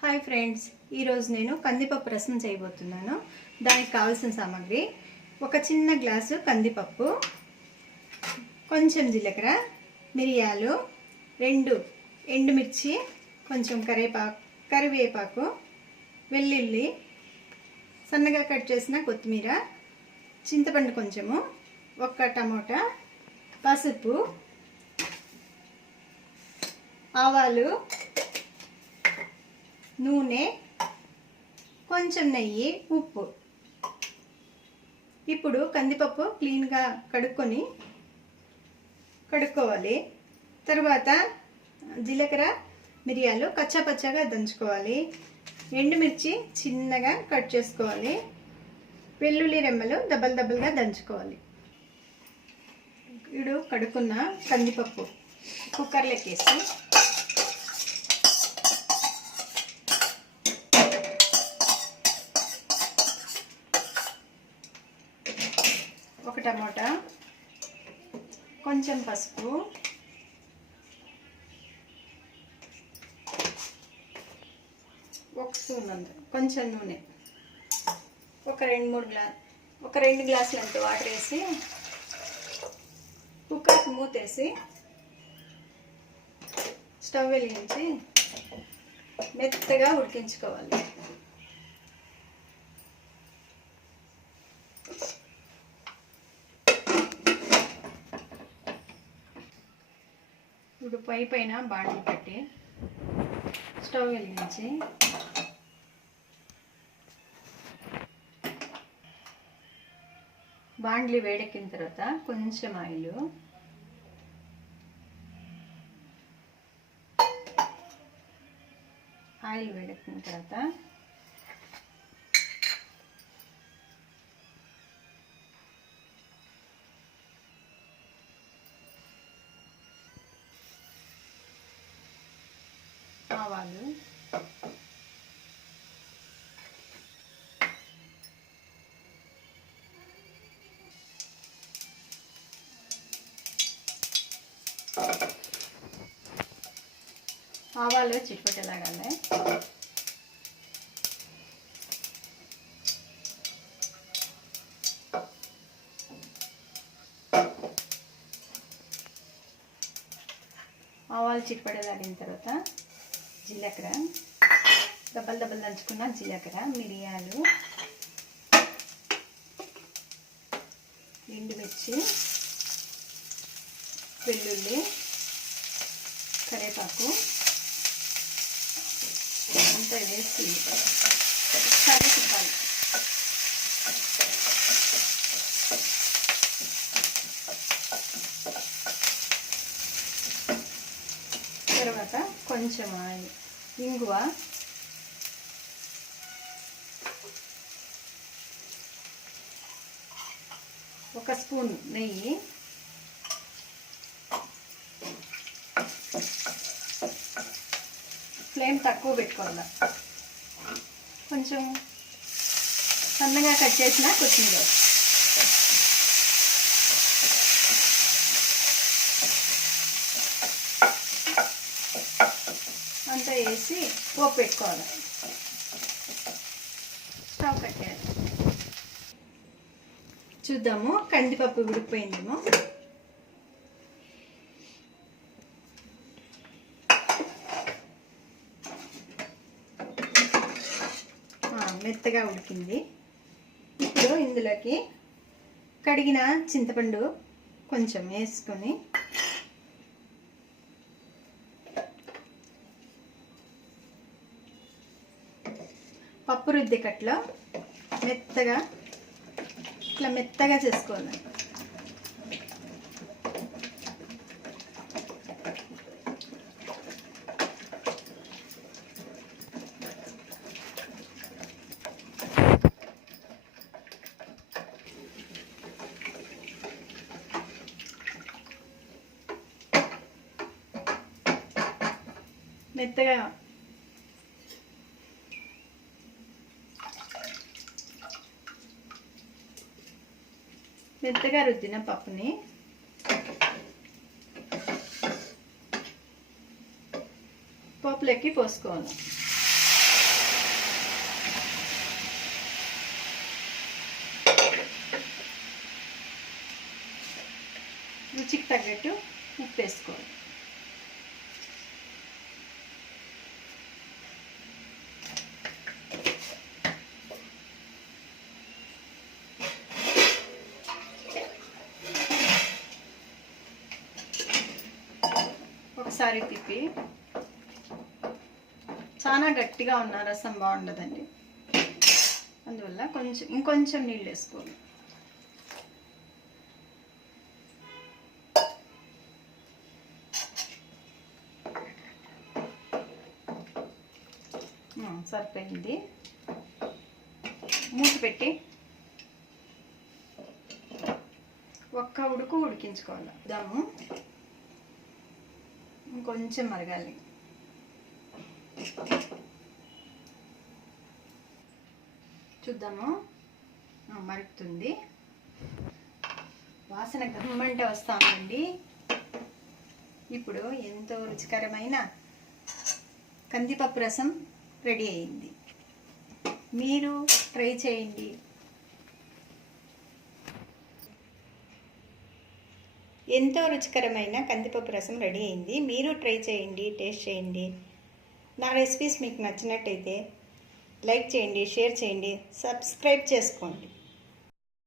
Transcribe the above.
Hi friends, ఈరోజు నేను కందిపప్పు రసం చేయబోతున్నాను. దానికి కావాల్సిన సామాగ్రి: ఒక చిన్న గ్లాసు కందిపప్పు, కొంచెం జీలకర్ర, మిరియాలు, 2 ఎండుమిర్చి, కొంచెం కరివేపాకు, వెల్లుల్లి, సన్నగా కట్ చేసిన కొత్తిమీర, చింతపండు కొంచెము, 1 టమోటా, పసుపు, ఆవాలు, నూనె, కొంచెం నెయ్యి, ఉప్పు. ఇప్పుడు కందిపప్పు క్లీన్గా కడుక్కోవాలి. తర్వాత జీలకర్ర, మిరియాలు కచ్చాపచ్చాగా దంచుకోవాలి. ఎండుమిర్చి చిన్నగా కట్ చేసుకోవాలి. వెల్లుల్లి రెమ్మలు దబ్బలుగా దంచుకోవాలి. ఇప్పుడు కడుక్కున్న కందిపప్పు కుక్కర్లోకి వేసి ఒక టమోటా, కొంచెం పసుపు, ఒక స్పూన్ కొంచెం నూనె, ఒక 2 గ్లాసులు అంత వాటర్ వేసి కుక్కర్కి మూతేసి స్టవ్ వెలిగించి మెత్తగా ఉడికించుకోవాలి. ఇప్పుడు పైన బాండ్లు పెట్టి స్టవ్ వెలిగించి బాండ్లు వేడెక్కిన తర్వాత కొంచెం ఆయిల్ వేడెక్కిన తర్వాత ఆవాలు, చిట్పటలాగానే ఆవాలు చిట్పటలాగిన తర్వాత జీలకర్ర, దబ్బలు దంచుకున్న జీలకర్ర, మిరియాలు, ఎండుమిర్చి, వెల్లుల్లి, కరివేపాకు అంతా వేసి ఒకసారి తిప్పాలి. తర్వాత కొంచెం ఆయిల్, ఇంగువ, ఒక స్పూన్ నెయ్యి, ఫ్లేమ్ తక్కువ పెట్టుకోవాలి. కొంచెం సన్నగా కట్ చేసిన కొత్తిమీర, అంతా వేసి పోపు పెట్టుకోవాలి. స్టవ్ కట్టేయాలి. చూద్దాము కందిపప్పు ఉడికిపోయిందేమో. మెత్తగా ఉడికింది. ఇప్పుడు ఇందులోకి కడిగిన చింతపండు కొంచెం వేసుకొని పప్పు రుద్ది కట్లో మెత్తగా చేసుకోవాలి. మెత్తగా రుద్దిన పప్పుని పోపులోకి పోసుకోవాలి. తగ్గట్టు ఉప్పు వేసుకోవాలి. ఒకసారి తిప్పి, చాలా గట్టిగా ఉన్న రసం బాగుండదండి, అందువల్ల ఇంకొంచెం నీళ్ళు వేసుకోవాలి. సరిపోయింది. మూత పెట్టి ఒక్క ఉడుకు ఉడికించుకోవాలి. దాము ఇంకొంచెం మరగాలి. చూద్దాము, మరుగుతుంది. వాసన గమ్మంటే వస్తామండి. ఇప్పుడు ఎంతో రుచికరమైన కందిపప్పు రసం రెడీ అయింది. మీరు ట్రై చేయండి. ఎంతో రుచికరమైన కందిపప్పు రసం రెడీ అయింది. మీరు ట్రై చేయండి, టేస్ట్ చేయండి. నా రెసిపీస్ మీకు నచ్చినట్టయితే లైక్ చేయండి, షేర్ చేయండి, సబ్స్క్రైబ్ చేసుకోండి.